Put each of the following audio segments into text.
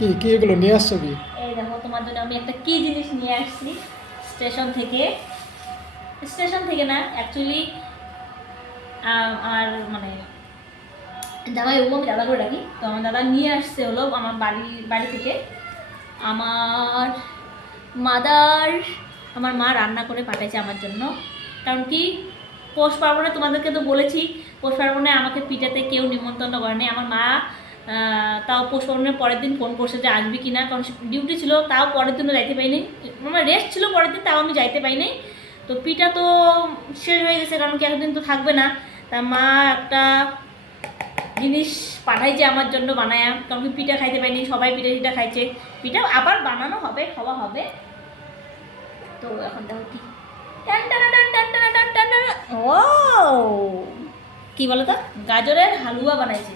কি কি এগুলো নিয়ে আসছো কি? এই দেখো তোমার জন্য আমি একটা কি জিনিস নিয়ে আসছি স্টেশন থেকে। স্টেশন থেকে না, অ্যাকচুয়ালি আমার মানে জামাইবাবু, আমি দাদা করে রাখি, তো আমার দাদা নিয়ে আসছে হলো আমার বাড়ি থেকে আমার মাদার, আমার মা রান্না করে পাঠাইছে আমার জন্য। কারণ কি, পৌষ পার্বণে তোমাদেরকে তো বলেছি, পৌষ পার্বণে আমাকে পিঠাতে কেউ নিমন্ত্রণ করেনি। আমার মা তাও পৌষ পার্বণের পরের দিন ফোন করছে যে আসবি কি না, কারণ ডিউটি ছিল, তাও পরের দিনও যাইতে পারিনি। আমার রেস্ট ছিল পরের দিন, তাও আমি যাইতে পারিনি। তো পিঠা তো শেষ হয়ে গেছে, কারণ কি একদিন তো থাকবে না। তা মা একটা জিনিস পাঠাইছে আমার জন্য বানায়া, কারণ কি পিঠা খাইতে পারিনি, সবাই পিঠা খাইছে। পিঠা আবার বানানো হবে, খাওয়া হবে। তো এখন দেখো কি, ও কি বলো তো, গাজরের হালুয়া বানাইছে।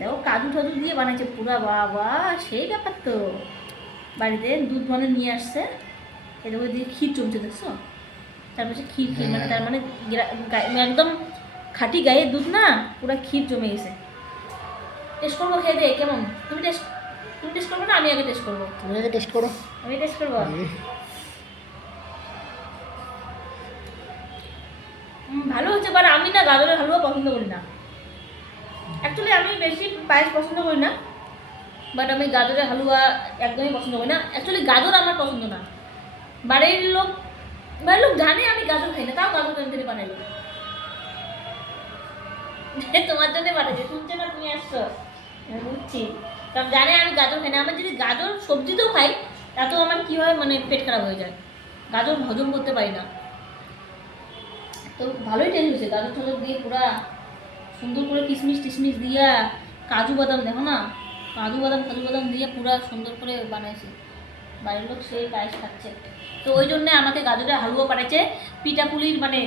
দেখো কাজু টাজু দিয়ে বানাইছে পুরা, বাবা সেই ব্যাপার তো। বাড়িতে দুধ মানে নিয়ে আসছে, এরকম দিয়ে ক্ষীর জমছে দেখছো, তারপরে ক্ষীর মানে তার মানে একদম খাঁটি গায়ে দুধ না, পুরো ক্ষীর জমে গেছে। টেস্ট করবো, খেয়ে দে কেমন। তুমি টেস্ট করবো না আমি আগে টেস্ট করবো? তুমি আগে টেস্ট করো। আমি টেস্ট করবো। ভালো হচ্ছে, বাট আমি না গাজরের হালুয়া পছন্দ করি না। অ্যাকচুয়ালি আমি বেশি পায়েস পছন্দ করি না, বাট আমি গাজরের হালুয়া একদমই পছন্দ করি না। অ্যাকচুয়ালি গাজর আমার পছন্দ না। বাড়ির লোক জানে আমি গাজর খাই না, তাও গাজর কেন থেকে বানাইলো। তোমার জন্য বানাইছে, শুনছে না তুমি আসছো, আমি বুঝছি। কারণ জানে আমি গাজর খাই না। আমার যদি গাজর সবজিতেও খাই, তাতেও আমার কী হয়, মানে পেট খারাপ হয়ে যায়, গাজর হজম করতে পারি না। তো ভালোই টেস্ট হয়েছে, গাজর টাজর দিয়ে পুরা সুন্দর করে কিশমিশ টিশমিশ দিয়া, কাজু বাদাম দেখো না, কাজু বাদাম দিয়ে পুরা সুন্দর করে বানাইছে। বাড়ির লোক সেই পায়েস খাচ্ছে। তো ওই জন্যে আমাকে গাজরের হালুয়া পাঠাইছে, পিঠাপুলির মানে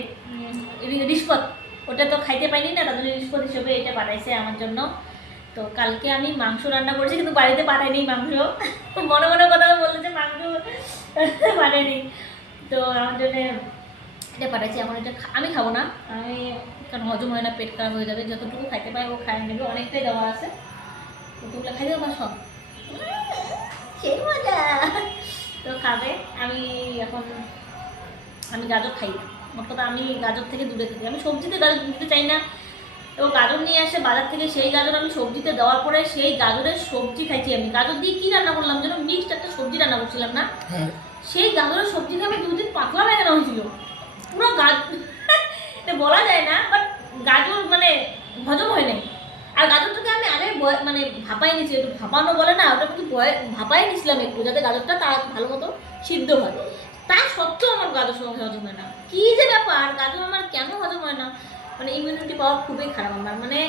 রিস্পত, ওটা তো খাইতে পাইনি না, তাদের রিস্পত হিসেবে এটা পাঠাইছে আমার জন্য। তো কালকে আমি মাংস রান্না করেছি, কিন্তু বাড়িতে পাঠাইনি মাংস। মনে মনে কথা বলতেছে মাংস পাঠাইনি। তো আমার জন্যে এটা পাঠাচ্ছি। এখন এটা আমি খাবো না, আমি কারণ হজম হয় না, পেট খারাপ হয়ে যাবে। যতটুকু খাইতে পাই ও খাই নেবে, অনেকটাই দেওয়া আছে, ওগুলো খাই দেবো সব, সেই মজা। তো খাবে। আমি এখন গাজর খাই না, মোট কথা আমি গাজর থেকে দূরে থাকি। আমি সবজিতে গাজর দিতে চাই না। এবং গাজর নিয়ে আসে বাজার থেকে, সেই গাজর আমি সবজিতে দেওয়ার পরে সেই গাজরের সবজি খাইছি। আমি গাজর দিয়ে কী রান্না করলাম যেন, মিক্সড একটা সবজি রান্না করছিলাম না, সেই গাজরের সবজি খেয়ে আমি দুদিন পাতলা পায়খানা হয়েছিল পুরো। এটা বলা যায় না, বাট গাজর মানে হজম হয় নাই। আর গাজরটাকে আমি আগে মানে ভাপাই নিয়েছি, একটু ভাপানো বলে না, ওটা কিন্তু ভাপাই নিয়েছিলাম একটু, যাতে গাজরটা তার ভালো মতো সিদ্ধ হয়। তা সত্ত্বেও আমার গাজর সময় হজম হয় না। কী যে ব্যাপার, গাজর আমার কেন হজম হয় না, মানে ইমিউনিটি পাওয়ার খুবই খারাপ আমার, মানে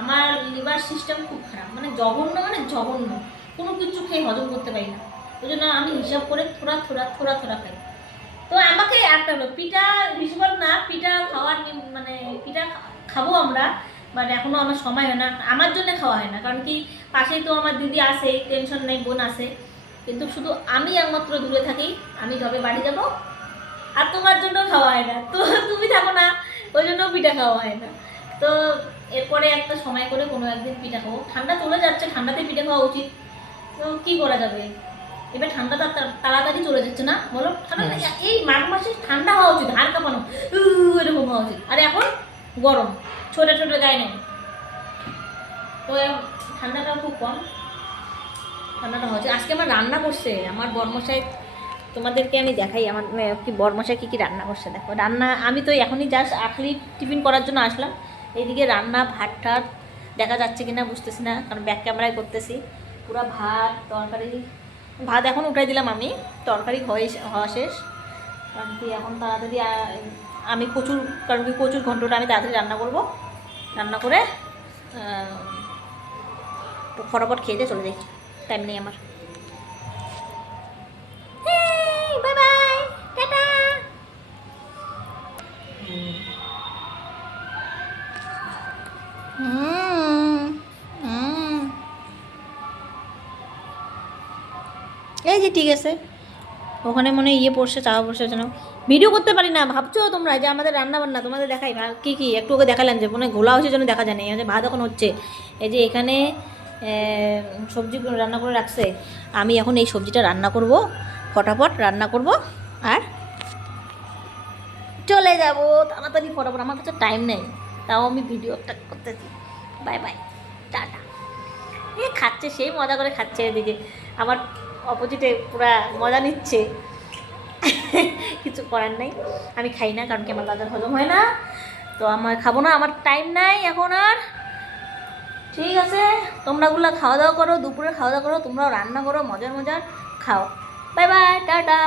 আমার লিভার সিস্টেম খুব খারাপ, মানে জঘন্য, মানে জঘন্য। কোনো কিছু খেয়ে হজম করতে পারি না। ওই জন্য আমি হিসাব করে থোড়া খাই। তো আমাকে একটা হলো পিঠা হিসেবে না, পিঠা খাওয়ার মানে পিঠা খাবো আমরা, বাট এখনও আমার সময় হয় না, আমার জন্য খাওয়া হয় না। কারণ কি, পাশেই তো আমার দিদি আছে, টেনশন নেই, বোন আছে, কিন্তু শুধু আমি একমাত্র দূরে থাকি। আমি যবে বাড়ি যাব, আর তোমার জন্য খাওয়া হয় না, তো তুমি থাকো না, ওই জন্য পিঠা খাওয়া হয় না। তো এরপরে একটা সময় করে কোনো একদিন পিঠা খাবো। ঠান্ডা চলে যাচ্ছে, ঠান্ডাতে পিঠা খাওয়া উচিত। তো কী করা যাবে, এবার ঠান্ডাটা তাড়াতাড়ি চলে যাচ্ছে না বলো। ঠান্ডা এই মাঘ মাসে ঠান্ডা হওয়া উচিত, হাড় কাঁপানো এরকম হওয়া উচিত। আর এখন গরম, ছোটো গায়ে নেই। তো ঠান্ডাটা খুব কম, ঠান্ডাটা হচ্ছে। আজকে আমার রান্না করছে আমার বরমশাই, তোমাদেরকে আমি দেখাই আমার কি বরমশাই কী রান্না করছে। দেখো রান্না, আমি তো এখনই জাস্ট আখলি টিফিন করার জন্য আসলাম। এইদিকে রান্না ভাত টাত দেখা যাচ্ছে কিনা বুঝতেছি না, কারণ ব্যাক ক্যামেরায় করতেছি। পুরো ভাত তরকারি, ভাত এখন উঠাই দিলাম আমি, তরকারি হওয়া শেষ। কারণ কি এখন তাড়াতাড়ি আমি কারণ কি কচুর ঘন্টটা আমি তাড়াতাড়ি রান্না করব, রান্না করে ফটাফট খেয়ে চলে যাই, টাইম নেই আমার। Bye bye, tata. এই যে ঠিক আছে, ওখানে মনে ইয়ে পড়ছে, চাওয়া পড়ছে যেন। ভিডিও করতে পারি না ভাবছো তোমরা যে আমাদের রান্না বান্না তোমাদের দেখাই, কী কী একটু ওকে দেখালাম যে মনে ঘোলা হচ্ছে যেন দেখা যায় না। এই যে ভাত এখন হচ্ছে, এই যে এখানে সবজি রান্না করে রাখছে। আমি এখন এই সবজিটা রান্না করব, ফটাফট রান্না করব আর চলে যাব তাড়াতাড়ি ফটাফট। আমার কাছে টাইম নেই, তাও আমি ভিডিওটা করতেছি। Bye bye, tata. খাচ্ছে, সেই মজা করে খাচ্ছে, এদিকে আমার অপোজিটে পুরা মজা নিচ্ছে। কিছু করার নাই, আমি খাই না, কারণ কি আমার গাজর হজম হয় না, তো আমার খাবো না, আমার টাইম নাই এখন আর। ঠিক আছে, তোমরাগুলো খাওয়া দাওয়া করো, দুপুরে খাওয়া দাওয়া করো, তোমরাও রান্না করো, মজার মজার খাও। Bye bye, tata.